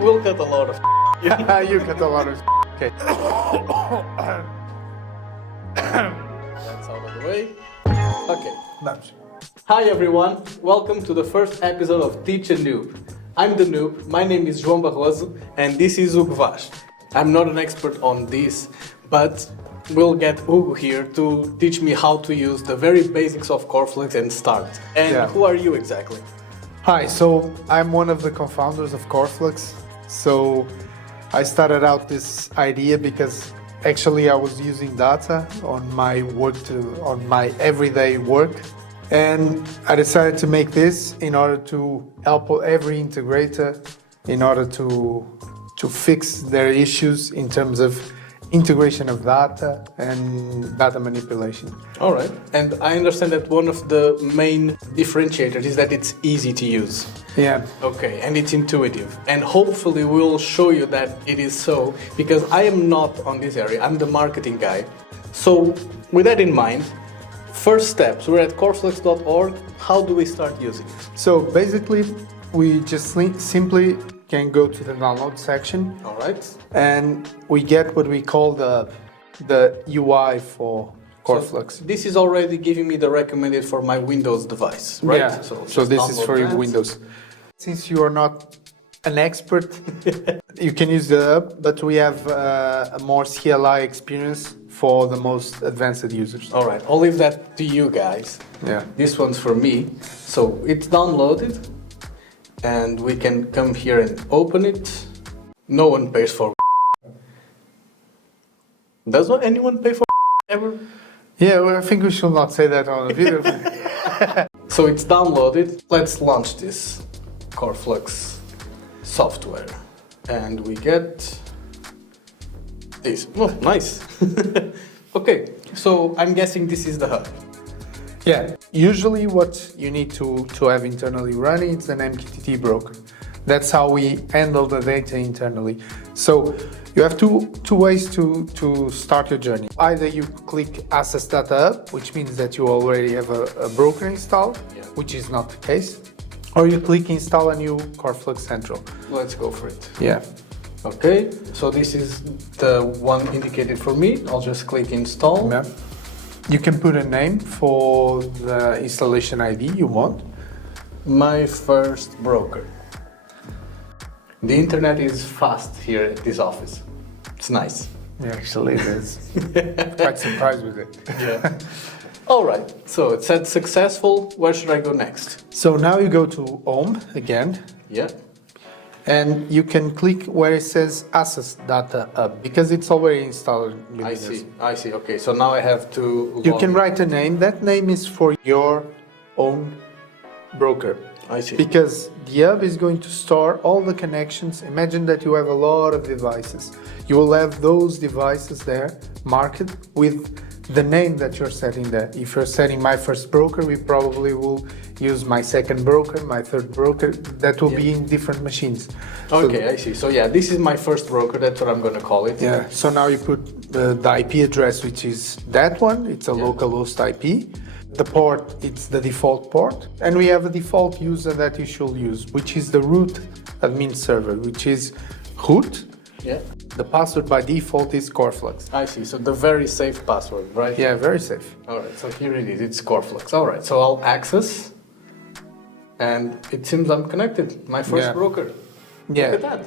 We'll cut a lot of You cut a lot of okay. That's out of the way. Okay. That's Hi everyone, welcome to the first episode of Teach a Noob. I'm the noob, my name is João Barroso, and this is Hugo Vaz. I'm not an expert on this, but we'll get Hugo here to teach me how to use the very basics of Coreflex and start. And Yeah. who are you exactly? Hi, so I'm one of the co-founders of Coreflex. So I started out this idea because actually I was using data on my on my everyday work, and I decided to make this in order to help every integrator in order to fix their issues in terms of integration of data and data manipulation. All right. And I understand that one of the main differentiators is that it's easy to use. Yeah. Okay, and it's intuitive. And hopefully we'll show you that it is so, because I am not on this area, I'm the marketing guy. So with that in mind, first steps, we're at coreflex.org. How do we start using it? So basically, we just simply can go to the download section. All right. And we get what we call the UI for Coreflex. So this is already giving me the recommended for my Windows device, right? Yeah. So just this is download for that. Windows. Since you are not an expert, you can use the hub, but we have a more CLI experience for the most advanced users. All right, I'll leave that to you guys. Yeah. This one's for me. So it's downloaded, and we can come here and open it. No one pays for. Does anyone pay for ever? Yeah, well, I think we should not say that on the video. So it's downloaded. Let's launch this Coreflex software, and we get this. Oh, nice. Okay, so I'm guessing this is the hub. Yeah, usually what you need to have internally running is an MQTT broker. That's how we handle the data internally. So you have two ways to start your journey. Either you click Access Data Hub, which means that you already have a broker installed, Yeah. which is not the case. Or you click Install a new Coreflex Central. Let's go for it. Yeah. Okay, so this is the one indicated for me. I'll just click Install. Yeah. You can put a name for the installation ID you want. My first broker. The internet is fast here at this office. It's nice. Yeah, actually, it is. Quite surprised with it. Yeah. All right. So it said successful. Where should I go next? So now you go to Home again, Yeah. and you can click where it says Access Data Hub because it's already installed. in I Windows. see. I see. Okay. So now I have to. You log can in. write a name. That name is for your own broker. I see. Because the hub is going to store all the connections. Imagine that you have a lot of devices. You will have those devices there marked with the name that you're setting there. If you're setting my first broker, we probably will use my second broker, my third broker. That will be in different machines. Okay, I see. So yeah, this is my first broker. That's what I'm going to call it. Yeah. So now you put the IP address, which is that one. It's a localhost IP. The port, it's the default port. And we have a default user that you should use, which is the root admin server, which is root. Yeah. The password by default is Coreflex. I see. So the very safe password, right? Yeah, very safe. All right. So here it is. It's Coreflex. All right. So I'll access, and it seems I'm connected. My first Yeah. broker. Yeah. Look at that.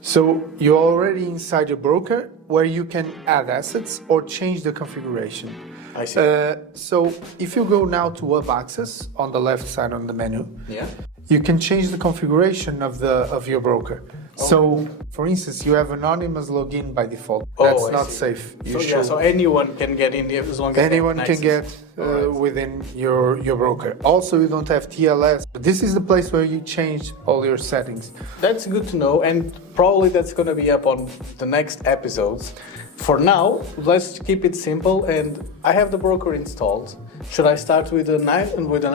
So you're already inside your broker where you can add assets or change the configuration. I see. So if you go now to Hub Access on the left side on the menu, Yeah. you can change the configuration of your broker. So, for instance, you have anonymous login by default. That's I not see. safe. You So yeah. should- So anyone can get in as long as they anyone have can access. get within your broker. Also, you don't have TLS. This is the place where you change all your settings. That's good to know, and probably that's going to be up on the next episodes. For now, let's keep it simple, and I have the broker installed. Should I start with an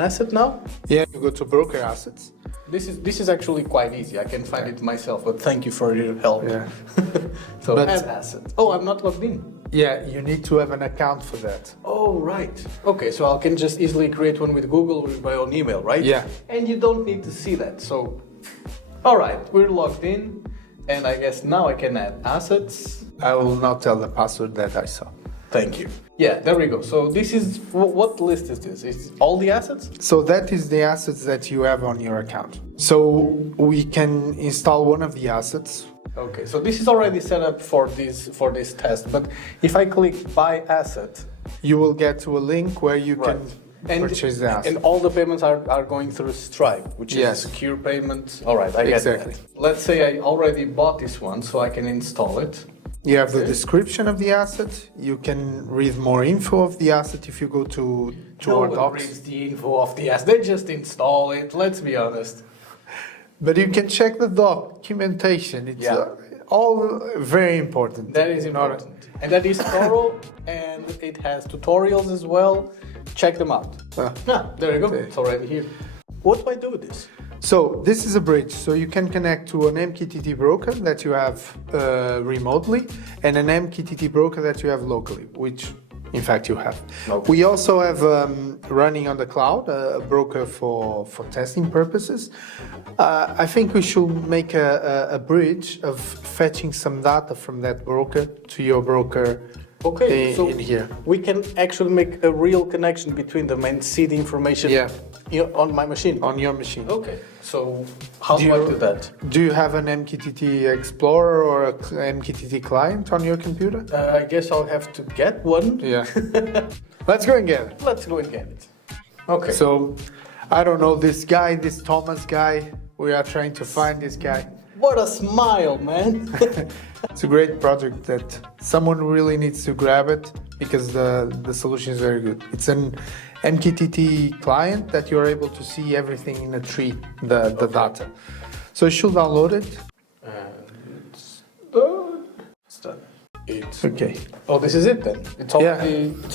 asset now? Yeah, you go to broker assets. This is actually quite easy. I can find it myself, but thank you for your help. Yeah. So But- add asset. Oh, I'm not logged in. Yeah, you need to have an account for that. Oh, right. Okay, so I can just easily create one with Google with my own email, right? Yeah. And you don't need to see that. So All right, we're logged in, and I guess now I can add assets. I will not tell the password that I saw. Thank you. Yeah, there we go. So this is, what list is this? It's all the assets? So that is the assets that you have on your account. So we can install one of the assets. Okay, so this is already set up for this test, but if I click buy asset, You will get to a link where you can and, purchase the asset. and all the payments are going through Stripe, which is a Yes. secure payment. All right, I get Exactly. that. Let's say I already bought this one, so I can install it. You have the description of the asset. You can read more info of the asset if you go to No our one docs. reads the info of the asset. They just install it. Let's be honest. But you can check the documentation. It's all very important. That is important. And that is thorough, and it has tutorials as well. Check them out. There you go. It's already here. What do I do with this? So this is a bridge. So you can connect to an MQTT broker that you have remotely and an MQTT broker that you have locally, which in fact you have. Okay. We also have running on the cloud a broker for testing purposes. I think we should make a bridge of fetching some data from that broker to your broker. Okay, so in here. we can actually make a real connection between them and see the information on my machine. On your machine. Okay, so how do I do that? Do you have an MQTT Explorer or a MQTT client on your computer? I guess I'll have to get one. Yeah. Let's go and get it. Let's go and get it. Okay. So, I don't know, this guy, this Thomas guy, we are trying to find this guy. What a smile, man. It's a great project that someone really needs to grab it because the solution is very good. It's an MQTT client that you're able to see everything in a tree, the data. So you should download it. And it's done. It's done. It's Okay. Oh, this is it then. It's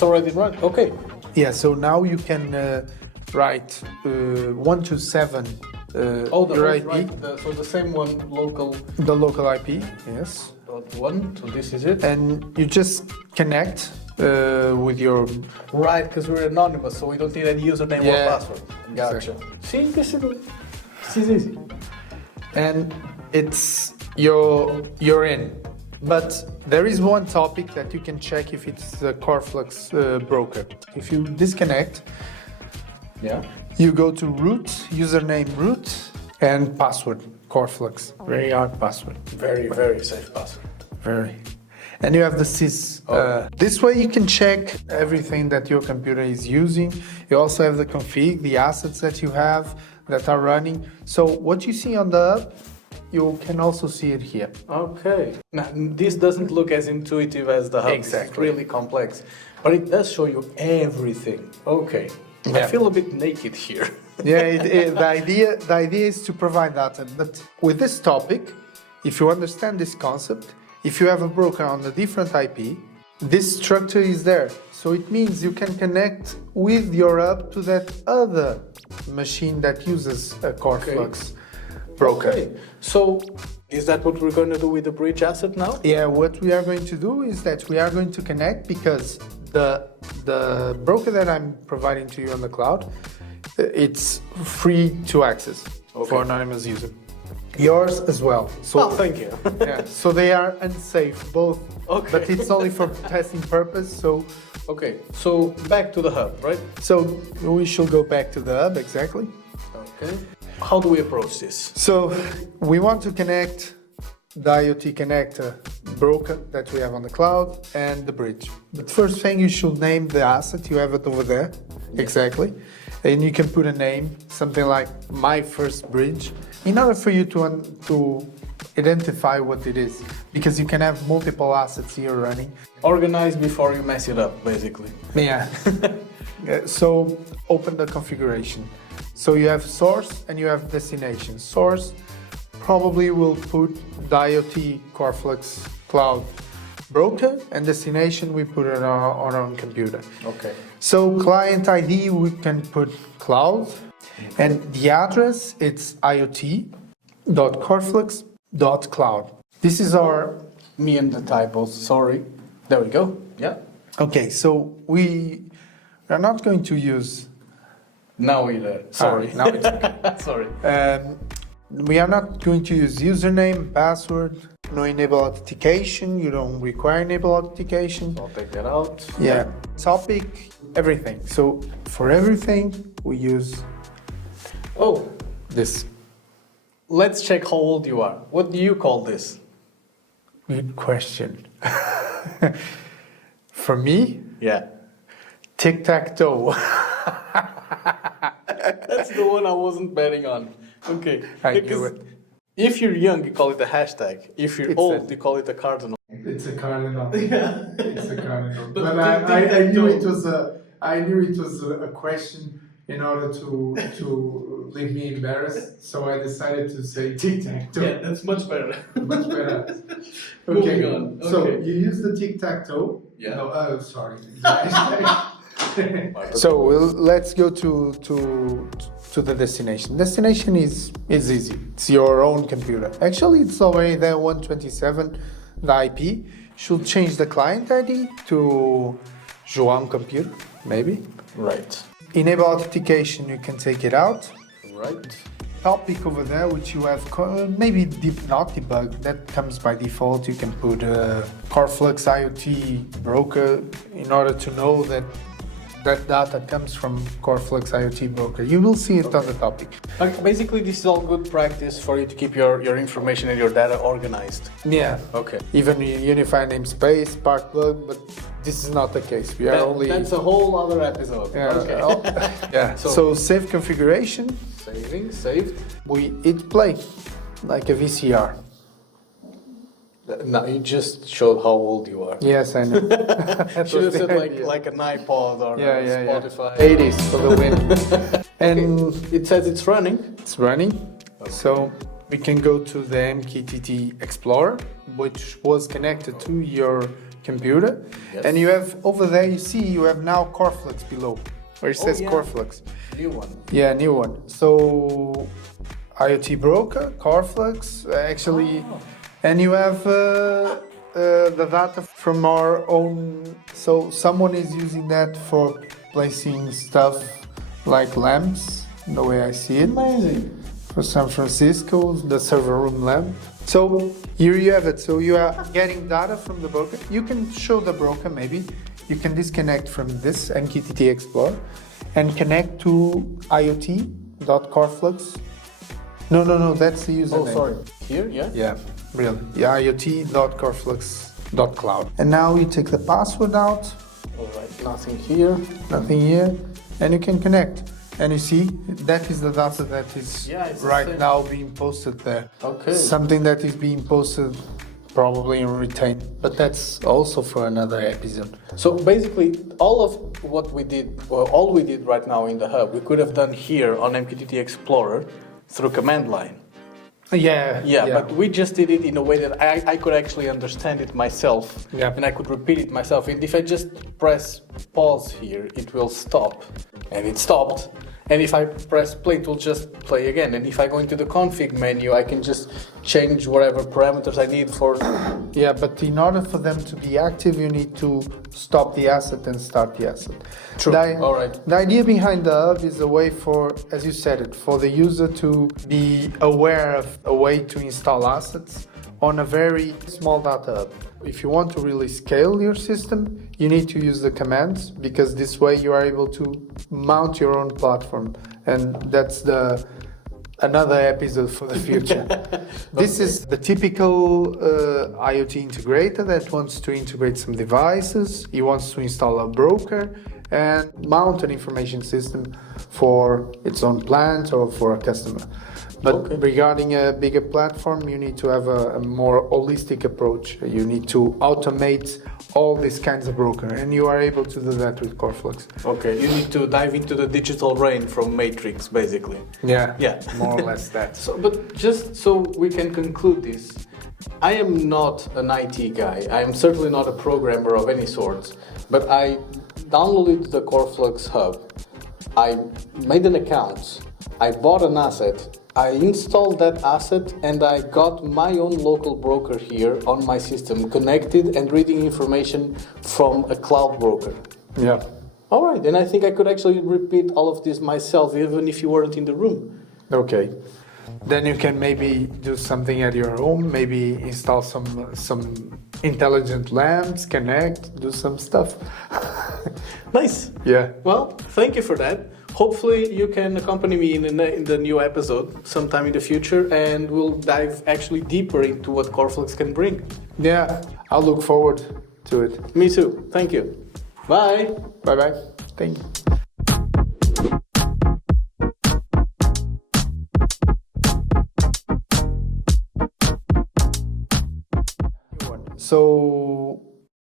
already run. Okay. Yeah, so now you can write 1 to 7 your IP. Right. So the same one, local The local IP, yes. .1. So this is it. And you just connect with your. Right, because we're anonymous, so we don't need any username or Yeah, password. Gotcha. exactly. See, this is easy. And it's you're in. But there is one topic that you can check if it's the Coreflux broker. If you disconnect, Yeah. you go to root, username root, and password Coreflux. Very hard password. Very, very safe password. Very. And you have the sys. This way you can check everything that your computer is using. You also have the config, the assets that you have that are running. So what you see on the hub, you can also see it here. Okay. Now, this doesn't look as intuitive as the hub. Exactly. It's really complex. But it does show you everything. Okay. I Yeah. feel a bit naked here. Yeah, the idea is to provide data. But with this topic, if you understand this concept, if you have a broker on a different IP, this structure is there. So it means you can connect with your hub to that other machine that uses a Coreflux broker. Okay. So, is that what we're going to do with the bridge asset now? Yeah, what we are going to do is that we are going to connect because the broker that I'm providing to you on the cloud, it's free to access for anonymous user. Yours as well. So Oh, thank you. yeah, so they are unsafe both. Okay. But it's only for testing purpose. Okay, so back to the hub, right? So we should go back to the hub exactly. Okay. How do we approach this? So we want to connect the IoT connector broker that we have on the cloud and the bridge. But first thing, you should name the asset. You have it over there. Exactly. And you can put a name, something like my first bridge, in order for you to identify what it is. Because you can have multiple assets here running. Organize before you mess it up, basically. Yeah. So open the configuration. So you have source and you have destination. Source probably will put the IoT Coreflux Cloud broker, and destination we put it on our own computer. Okay. So client ID we can put cloud, and the address it's iot.coreflux.cloud. This is our. Me and the typos, sorry. There we go. Yeah. Okay, so we are not going to use. Now we're there. Sorry. Now it's okay. Sorry. We are not going to use username, password, no enable authentication. You don't require enable authentication. I'll take that out. Yeah. Topic, everything. So for everything, we use Oh, this. let's check how old you are. What do you call this? Good question. For me, Yeah. tic-tac-toe. That's the one I wasn't betting on. Okay. I knew Because it. if you're young, you call it a hashtag. If you're It's old, a- you call it a cardinal. It's a cardinal. Yeah. It's a cardinal. But But I knew it was a question in order to leave me embarrassed. So I decided to say tic-tac-toe. Yeah, that's much better. Much better. Moving on. So Okay. you use the tic-tac-toe. Yeah. No, sorry. So let's go to the destination. Destination is easy. It's your own computer. Actually, it's already there. 127. The IP should change the client ID to João computer, maybe. Right. Enable authentication. You can take it out. Right. Topic over there, which you have maybe not debug. That comes by default. You can put Coreflux IoT broker in order to know that that data comes from Coreflux IoT broker. You will see it on the topic. Basically, this is all good practice for you to keep your information and your data organized. Yeah. Okay. Even unify namespace, spark plug, but this is not the case. We are only. That's a whole other episode. Yeah. Okay. Yeah. So save configuration. Saving, saved. We hit play, like a VCR. No, you just showed how old you are. Yes, I know. That Should have was the said idea. like an iPod or Spotify. 80s for the win. And It says it's running. it's running. So we can go to the MQTT Explorer, which was connected to your computer. Yes. And you have over there, you see, you have now Coreflux below, where it says yeah. Coreflux. New one. Yeah, new one. So IoT broker, Coreflux, actually, and you have the data from our own. So someone is using that for placing stuff like lamps, the way I see it. Amazing. For San Francisco, the server room lamp. So here you have it. So you are getting data from the broker. You can show the broker maybe. You can disconnect from this MQTT Explorer and connect to IoT.coreflux. No, that's the username. Oh, sorry. Here, yeah? Yeah, really. Yeah, IoT.coreflux.cloud. And now you take the password out, All right, nothing here. nothing here, and you can connect. And you see, that is the data that is Yeah, it's the right same. now being posted there. Okay. Something that is being posted probably in retain, but that's also for another episode. So basically, all of what we did, well, all we did right now in the hub, we could have done here on MQTT Explorer through command line. Yeah, Yeah, but we just did it in a way that I could actually understand it myself, Yeah. and I could repeat it myself. And if I just press pause here, it will stop, and it stopped. And if I press play, it will just play again. And if I go into the config menu, I can just change whatever parameters I need for. Yeah, but in order for them to be active, you need to stop the asset and start the asset. True. All right. The idea behind the hub is a way for, as you said it, for the user to be aware of a way to install assets on a very small data hub. If you want to really scale your system, you need to use the commands, because this way you are able to mount your own platform, and that's another episode for the future. This is the typical IoT integrator that wants to integrate some devices. He wants to install a broker and mount an information system for its own plant or for a customer. But regarding a bigger platform, you need to have a more holistic approach. You need to automate all these kinds of broker, and you are able to do that with Coreflux. Okay, you need to dive into the digital brain from Matrix, basically. Yeah, Yeah. more or less that. So, but just so we can conclude this, I am not an IT guy. I am certainly not a programmer of any sort. But I downloaded the Coreflux Hub. I made an account. I bought an asset. I installed that asset and I got my own local broker here on my system, connected and reading information from a cloud broker. Yeah. All right, and I think I could actually repeat all of this myself, even if you weren't in the room. Okay. then you can maybe do something at your home, maybe install some intelligent lamps, connect, do some stuff. Nice. Yeah. Well, thank you for that. Hopefully you can accompany me in the new episode sometime in the future, and we'll dive actually deeper into what Coreflux can bring. Yeah, I'll look forward to it. Me too. Thank you. Bye. Bye bye. Thank you. So